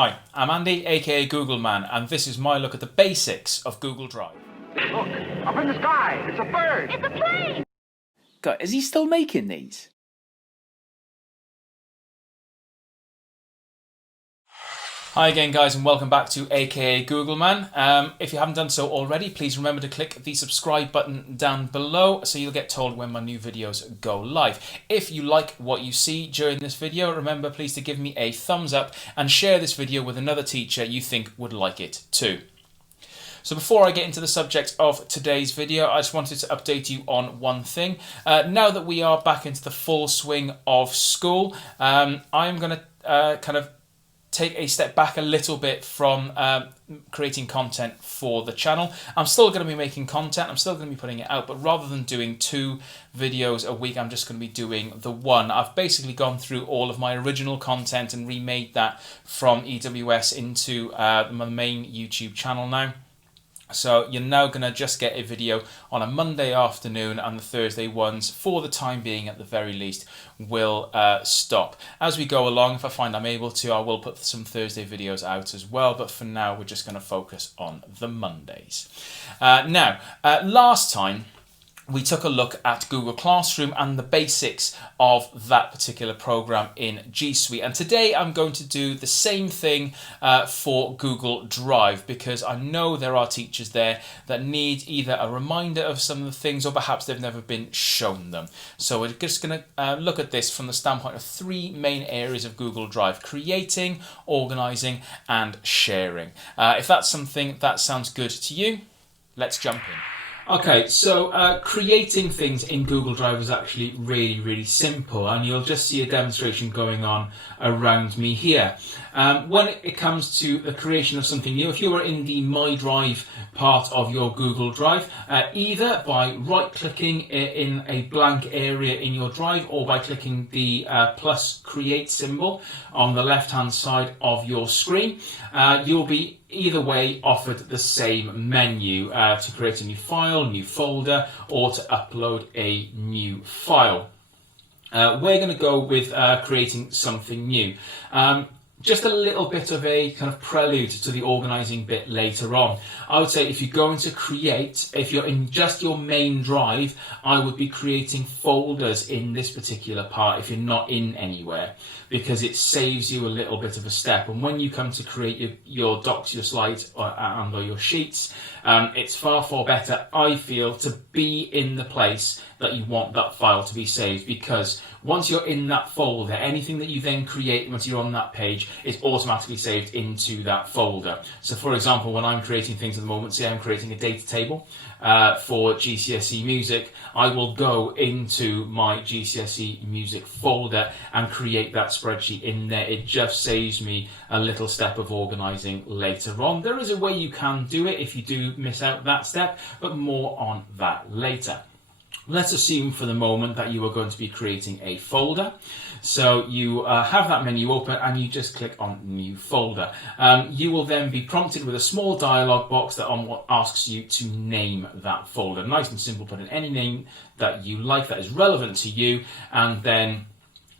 Hi, I'm Andy, aka Googleman, and this is my look at the basics of Google Drive. Look, up in the sky, it's a bird! It's a plane! God, is he still making these? Hi again guys, and welcome back to aka Googleman. If you haven't done so already, please remember to click the subscribe button down below so you'll get told when my new videos go live. If you like what you see during this video, remember please to give me a thumbs up and share this video with another teacher you think would like it too. So before I get into the subject of today's video, I just wanted to update you on one thing. Now that we are back into the full swing of school, I'm going to kind of take a step back a little bit from creating content for the channel. I'm still going to be making content, I'm still going to be putting it out, but rather than doing 2 videos a week, I'm just going to be doing the one. I've basically gone through all of my original content and remade that from EWS into my main YouTube channel now. So you're now going to just get a video on a Monday afternoon, and the Thursday ones, for the time being at the very least, will stop. As we go along, if I find I'm able to, I will put some Thursday videos out as well, but for now we're just going to focus on the Mondays. Last time we took a look at Google Classroom and the basics of that particular program in G Suite. And today I'm going to do the same thing for Google Drive, because I know there are teachers there that need either a reminder of some of the things, or perhaps they've never been shown them. So we're just going to look at this from the standpoint of 3 main areas of Google Drive: creating, organizing, and sharing. If that's something that sounds good to you, let's jump in. Okay, so creating things in Google Drive is actually really simple, and you'll just see a demonstration going on around me here. When it comes to the creation of something new, if you are in the My Drive part of your Google Drive, either by right-clicking in a blank area in your drive, or by clicking the plus create symbol on the left-hand side of your screen, you'll be either way offered the same menu to create a new file, new folder, or to upload a new file. We're going to go with creating something new. Just a little bit of a kind of prelude to the organising bit later on. I would say if you're going to create, if you're in just your main drive, I would be creating folders in this particular part if you're not in anywhere, because it saves you a little bit of a step. And when you come to create your docs, your slides, and or your sheets, it's far better, I feel, to be in the place that you want that file to be saved, because once you're in that folder, anything that you then create once you're on that page is automatically saved into that folder. So for example, when I'm creating things at the moment, say I'm creating a data table for GCSE music, I will go into my GCSE music folder and create that spreadsheet in there. It just saves me a little step of organising later on. There is a way you can do it if you do miss out that step, but more on that later. Let's assume for the moment that you are going to be creating a folder. So you have that menu open and you just click on New Folder. You will then be prompted with a small dialog box that asks you to name that folder. Nice and simple, put in any name that you like that is relevant to you, and then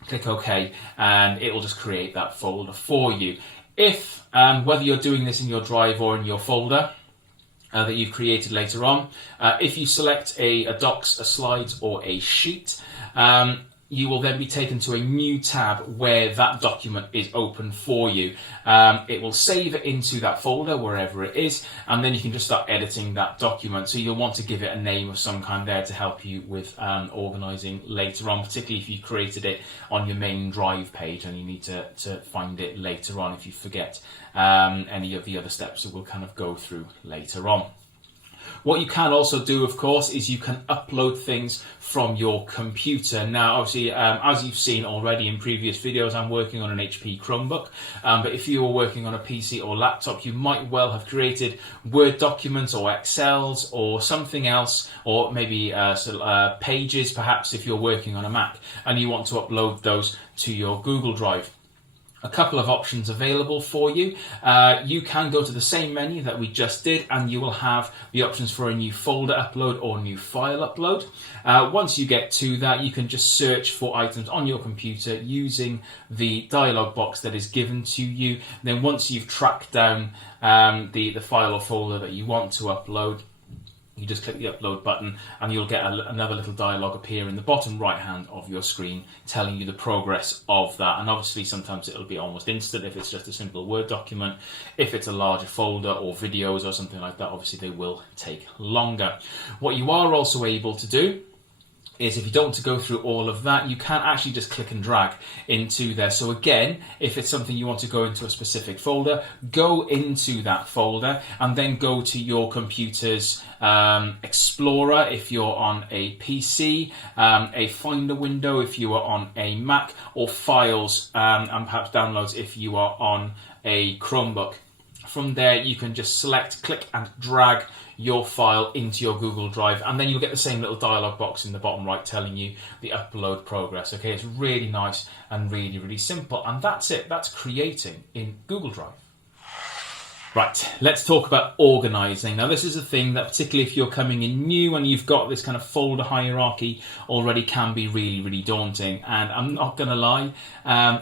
click OK, and it will just create that folder for you. If, whether you're doing this in your drive or in your folder that you've created later on, if you select a docs, a slides, or a sheet, you will then be taken to a new tab where that document is open for you. It will save it into that folder wherever it is, and then you can just start editing that document. So you'll want to give it a name of some kind there to help you with organising later on, particularly if you created it on your main drive page and you need to find it later on if you forget any of the other steps that we'll kind of go through later on. What you can also do, of course, is you can upload things from your computer. Now, obviously, as you've seen already in previous videos, I'm working on an HP Chromebook, but if you were working on a PC or laptop, you might well have created Word documents or Excels or something else, or maybe Pages, perhaps, if you're working on a Mac, and you want to upload those to your Google Drive. a couple of options available for you. You can go to the same menu that we just did, and you will have the options for a new folder upload or new file upload. Once you get to that, you can just search for items on your computer using the dialog box that is given to you. Then once you've tracked down the file or folder that you want to upload, you just click the upload button and you'll get another little dialog appear in the bottom right hand of your screen telling you the progress of that. And obviously sometimes it'll be almost instant if it's just a simple Word document. If it's a larger folder or videos or something like that, obviously they will take longer. What you are also able to do is, if you don't want to go through all of that, you can actually just click and drag into there. So again, if it's something you want to go into a specific folder, go into that folder and then go to your computer's Explorer if you're on a PC, a Finder window if you are on a Mac, or Files and perhaps Downloads if you are on a Chromebook. From there, you can just select, click and drag your file into your Google Drive, and then you'll get the same little dialog box in the bottom right telling you the upload progress. Okay, it's really nice and really, really simple, and that's it. That's creating in Google Drive. Right, let's talk about organising. Now, this is a thing that, particularly if you're coming in new and you've got this kind of folder hierarchy already, can be really, really daunting. And I'm not going to lie,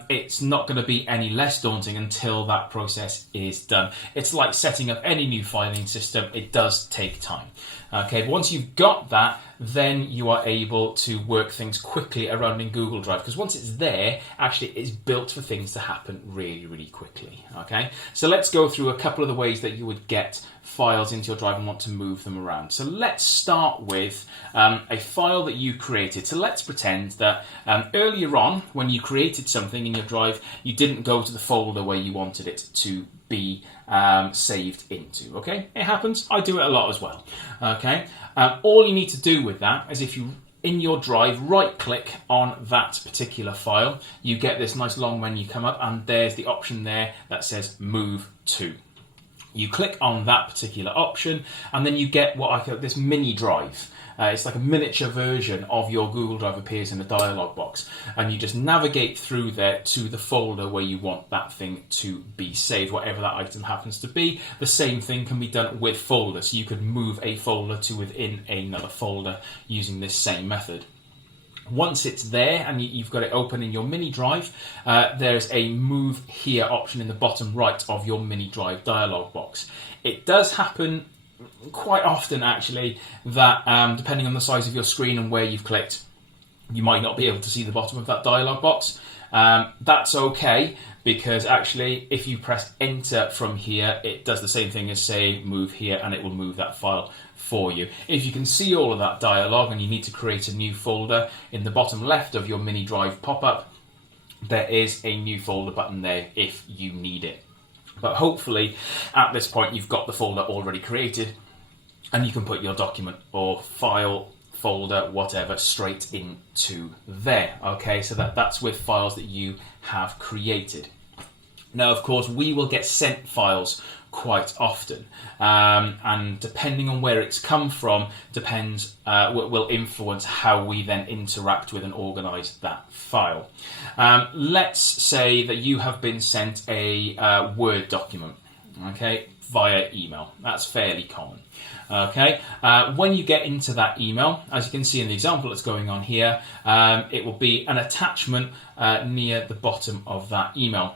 it's not going to be any less daunting until that process is done. It's like setting up any new filing system. It does take time. Okay, but once you've got that, then you are able to work things quickly around in Google Drive, because once it's there, actually it's built for things to happen really, really quickly. Okay, so let's go through a couple of the ways that you would get files into your drive and want to move them around. So let's start with a file that you created. So let's pretend that earlier on, when you created something in your drive, you didn't go to the folder where you wanted it to be saved into. Okay, it happens. I do it a lot as well. Okay, all you need to do with that is, if you in your drive right click on that particular file, you get this nice long menu come up, and there's the option there that says move to. You click on that particular option, and then you get what I call this mini drive. It's like a miniature version of your Google Drive appears in the dialog box, and you just navigate through there to the folder where you want that thing to be saved, whatever that item happens to be. The same thing can be done with folders. You could move a folder to within another folder using this same method. Once it's there and you've got it open in your mini drive, there's a move here option in the bottom right of your mini drive dialog box. It does happen quite often, actually, that depending on the size of your screen and where you've clicked, you might not be able to see the bottom of that dialog box. That's okay, because actually if you press enter from here, it does the same thing as, say, move here, and it will move that file for you. If you can see all of that dialog and you need to create a new folder, in the bottom left of your mini drive pop-up, there is a new folder button there if you need it. But hopefully at this point you've got the folder already created, and you can put your document or file, folder, whatever, straight into there. Okay, so that's with files that you have created. Now, of course, we will get sent files quite often, and depending on where it's come from, will influence how we then interact with and organise that file. Let's say that you have been sent a Word document, okay, via email. That's fairly common. Okay, when you get into that email, as you can see in the example that's going on here, it will be an attachment near the bottom of that email.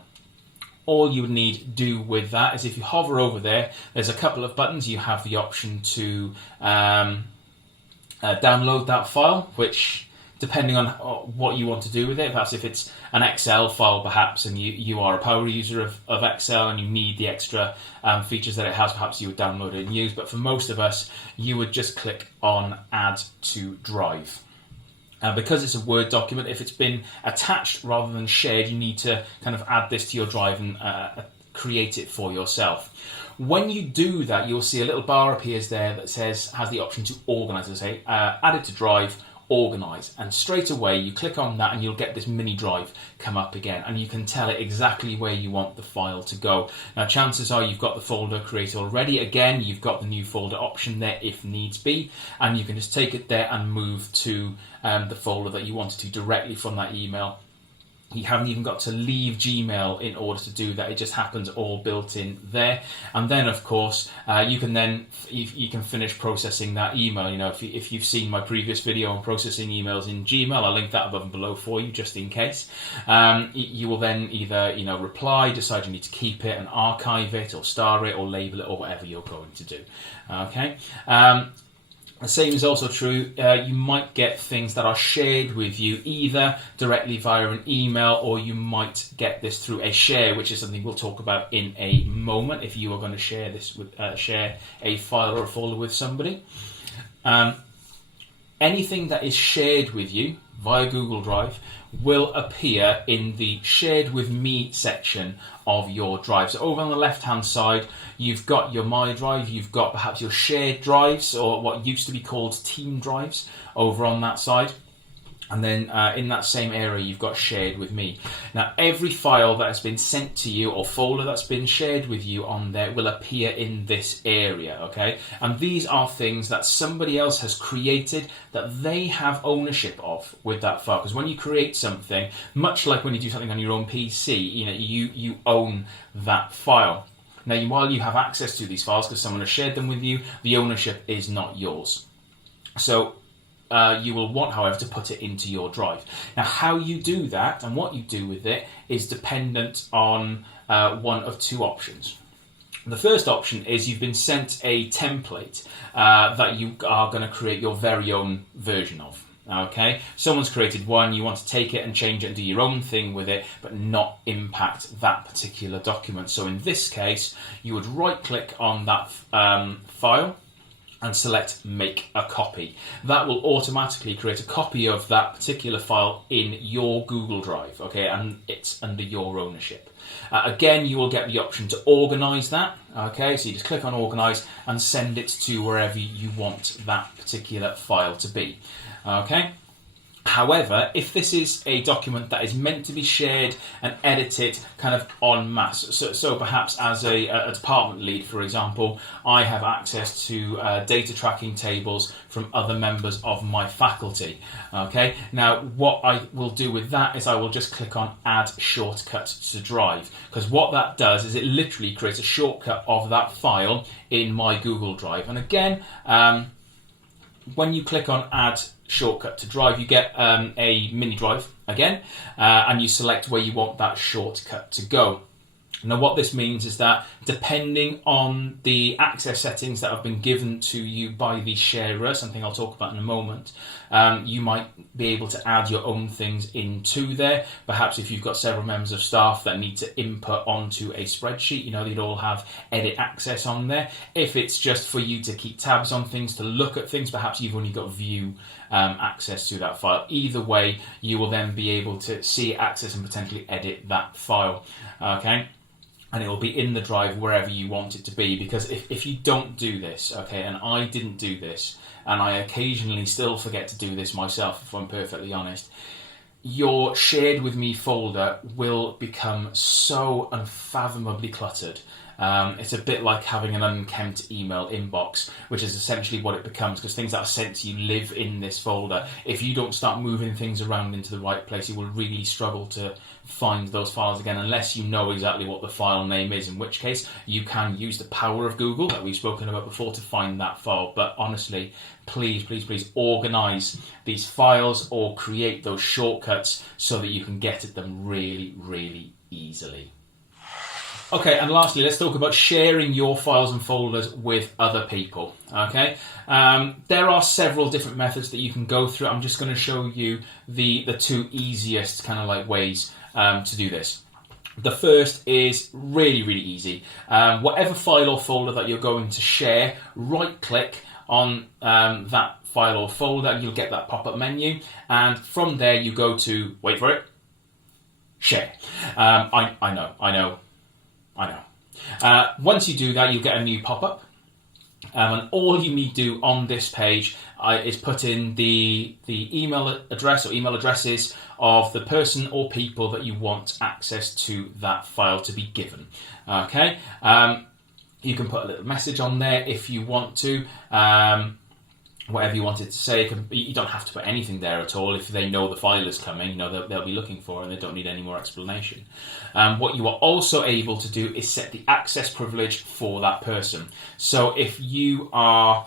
All you would need to do with that is, if you hover over there, there's a couple of buttons. You have the option to download that file, which, depending on what you want to do with it, perhaps if it's an Excel file perhaps, and you are a power user of Excel and you need the extra features that it has, perhaps you would download it and use. But for most of us, you would just click on Add to Drive. Because it's a Word document, if it's been attached rather than shared, you need to kind of add this to your drive and create it for yourself. When you do that, you'll see a little bar appears there that has the option to organise. It'll say add it to drive, organise, and straight away you click on that and you'll get this mini drive come up again, and you can tell it exactly where you want the file to go. Now, chances are you've got the folder created already. Again, you've got the new folder option there if needs be, and you can just take it there and move to the folder that you wanted to directly from that email You haven't even got to leave Gmail in order to do that. It just happens all built in there. And then, of course, you can finish processing that email. You know, if you've seen my previous video on processing emails in Gmail, I'll link that above and below for you just in case. You will then either, you know, reply, decide you need to keep it and archive it or star it or label it or whatever you're going to do. Okay. The same is also true. You might get things that are shared with you either directly via an email, or you might get this through a share, which is something we'll talk about in a moment. If you are going to share this with share a file or a folder with somebody, anything that is shared with you via Google Drive will appear in the Shared With Me section of your drive. So over on the left hand side, you've got your My Drive, you've got perhaps your shared drives, or what used to be called team drives over on that side. And then in that same area, you've got Shared With Me. Now, every file that has been sent to you or folder that's been shared with you on there will appear in this area, okay? And these are things that somebody else has created that they have ownership of with that file. Because when you create something, much like when you do something on your own PC, you know, you own that file. Now, while you have access to these files because someone has shared them with you, the ownership is not yours. So you will want, however, to put it into your drive. Now, how you do that and what you do with it is dependent on one of two options. The first option is you've been sent a template that you are going to create your very own version of. Okay, someone's created one, you want to take it and change it and do your own thing with it, but not impact that particular document. So in this case, you would right-click on that file and select Make a Copy. That will automatically create a copy of that particular file in your Google Drive, okay, and it's under your ownership. Again, you will get the option to organize that, okay, so you just click on Organize and send it to wherever you want that particular file to be, okay. However, if this is a document that is meant to be shared and edited kind of en masse, so perhaps as a department lead, for example, I have access to data tracking tables from other members of my faculty. Okay, now what I will do with that is I will just click on Add Shortcut to Drive, because what that does is it literally creates a shortcut of that file in my Google Drive. And again, when you click on Add Shortcut to Drive, you get a mini drive again, and you select where you want that shortcut to go. Now, what this means is that depending on the access settings that have been given to you by the sharer, something I'll talk about in a moment, you might be able to add your own things into there. Perhaps if you've got several members of staff that need to input onto a spreadsheet, you know, they'd all have edit access on there. If it's just for you to keep tabs on things, to look at things, perhaps you've only got view access to that file. Either way, you will then be able to see, access, and potentially edit that file. Okay. And it will be in the drive wherever you want it to be, because if you don't do this, okay, and I didn't do this, and I occasionally still forget to do this myself, if I'm perfectly honest, your Shared With Me folder will become so unfathomably cluttered. It's a bit like having an unkempt email inbox, which is essentially what it becomes, because things that are sent to you live in this folder. If you don't start moving things around into the right place, you will really struggle to find those files again, unless you know exactly what the file name is, in which case you can use the power of Google that we've spoken about before to find that file. But honestly, please, please, please organize these files or create those shortcuts so that you can get at them really, really easily. Okay, and lastly, let's talk about sharing your files and folders with other people. Okay, there are several different methods that you can go through. I'm just going to show you the two easiest kind of like ways to do this. The first is really, really easy. Whatever file or folder that you're going to share, right-click on that file or folder, and you'll get that pop-up menu. And from there, you go to, wait for it, share. I know. Once you do that, you'll get a new pop-up, and all you need to do on this page is put in the email address or email addresses of the person or people that you want access to that file to be given. Okay, you can put a little message on there if you want to. whatever you wanted to say. You don't have to put anything there at all. If they know the file is coming, they'll be looking for it and they don't need any more explanation. What you are also able to do is set the access privilege for that person. So if you are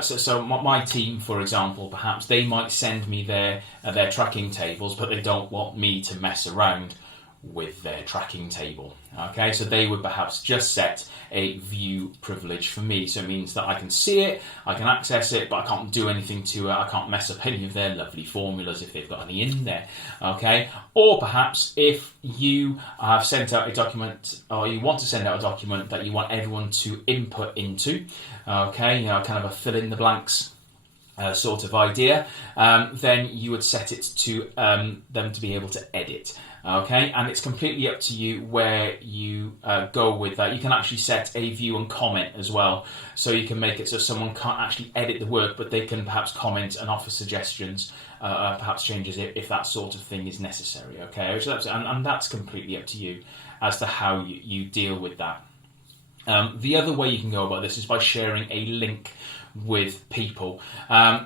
so my team, for example, perhaps they might send me their tracking tables, but they don't want me to mess around with their tracking table. Okay, so they would perhaps just set a view privilege for me. So it means that I can see it, I can access it, but I can't do anything to it. I can't mess up any of their lovely formulas if they've got any in there. Okay, or perhaps if you have sent out a document, or you want to send out a document that you want everyone to input into, okay, kind of a fill in the blanks sort of idea, then you would set it to them to be able to edit. Okay, and it's completely up to you where you go with that. You can actually set a view and comment as well, so you can make it so someone can't actually edit the work, but they can perhaps comment and offer suggestions, perhaps changes if that sort of thing is necessary. Okay, so and that's completely up to you as to how you deal with that. The other way you can go about this is by sharing a link with people.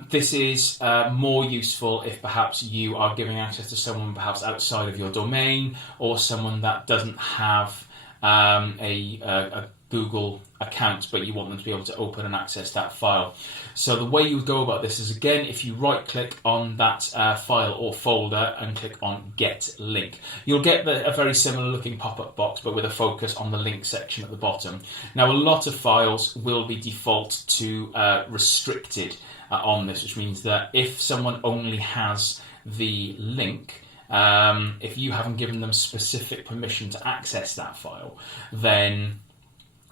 This is more useful if perhaps you are giving access to someone perhaps outside of your domain, or someone that doesn't have a Google account, but you want them to be able to open and access that file. So the way you would go about this is, again, if you right click on that file or folder and click on Get Link, you'll get a very similar looking pop-up box, but with a focus on the link section at the bottom. Now, a lot of files will be default to restricted on this, which means that if someone only has the link, if you haven't given them specific permission to access that file, then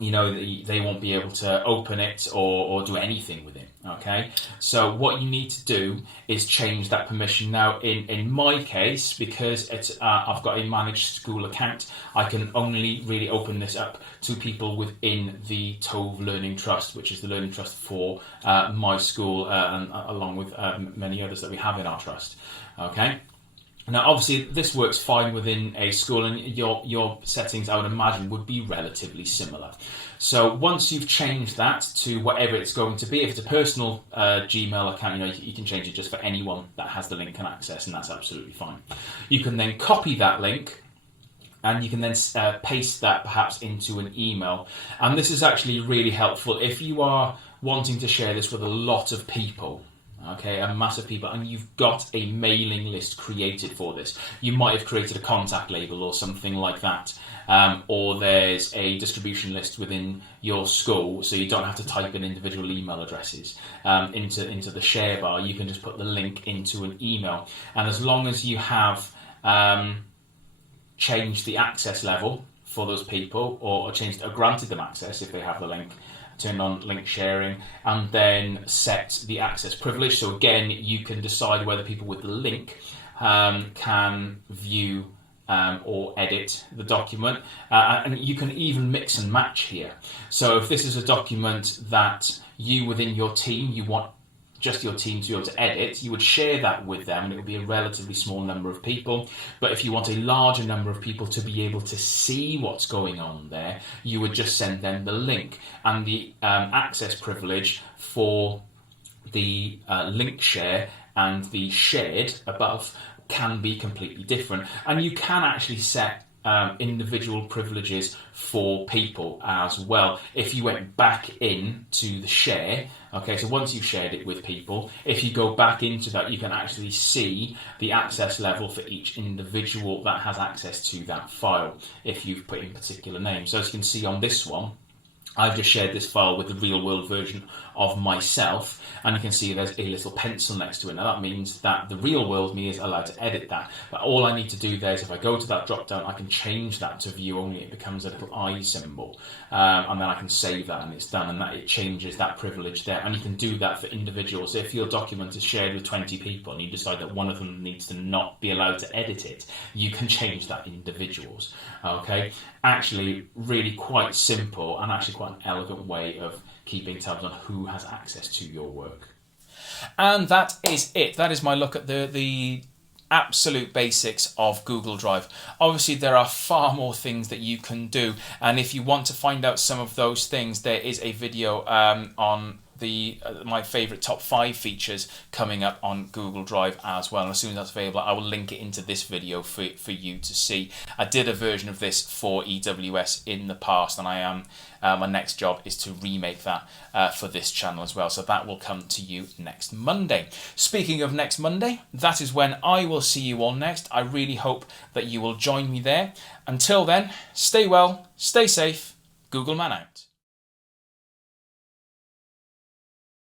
they won't be able to open it or do anything with it. Okay, so what you need to do is change that permission. Now, in my case, because I've got a managed school account, I can only really open this up to people within the Tove Learning Trust, which is the learning trust for my school, and along with many others that we have in our trust. Okay. Now, obviously, this works fine within a school, and your settings, I would imagine, would be relatively similar. So once you've changed that to whatever it's going to be, if it's a personal Gmail account, you can change it just for anyone that has the link and access, and that's absolutely fine. You can then copy that link, and you can then paste that perhaps into an email. And this is actually really helpful if you are wanting to share this with a lot of people. Okay, a mass of people, and you've got a mailing list created for this. You might have created a contact label or something like that, or there's a distribution list within your school, so you don't have to type in individual email addresses into the share bar. You can just put the link into an email, and as long as you have changed the access level for those people, or granted them access if they have the link, turn on link sharing, and then set the access privilege. So again, you can decide whether people with the link can view or edit the document, and you can even mix and match here. So if this is a document that you within your team, you want just your team to be able to edit, you would share that with them, and it would be a relatively small number of people. But if you want a larger number of people to be able to see what's going on there, you would just send them the link, and the access privilege for the link share and the shared above can be completely different. And you can actually set individual privileges for people as well. If you went back into the share, okay, so once you've shared it with people, if you go back into that, you can actually see the access level for each individual that has access to that file if you've put in particular names. So as you can see on this one, I've just shared this file with the real world version of myself, and you can see there's a little pencil next to it. Now that means that the real world me is allowed to edit that, but all I need to do there is if I go to that drop down, I can change that to view only. It becomes a little eye symbol, and then I can save that and it's done, and that it changes that privilege there. And you can do that for individuals. If your document is shared with 20 people and you decide that one of them needs to not be allowed to edit it, you can change that individuals. Okay, actually really quite simple, and actually quite an elegant way of keeping tabs on who has access to your work. And that is it. That is my look at the absolute basics of Google Drive. Obviously, there are far more things that you can do, and if you want to find out some of those things, there is a video on my favorite top 5 features coming up on Google Drive as well. And as soon as that's available, I will link it into this video for you to see. I did a version of this for EWS in the past, and I am my next job is to remake that for this channel as well. So that will come to you next Monday. Speaking of next Monday, that is when I will see you all next. I really hope that you will join me there. Until then, stay well, stay safe. Googleman out.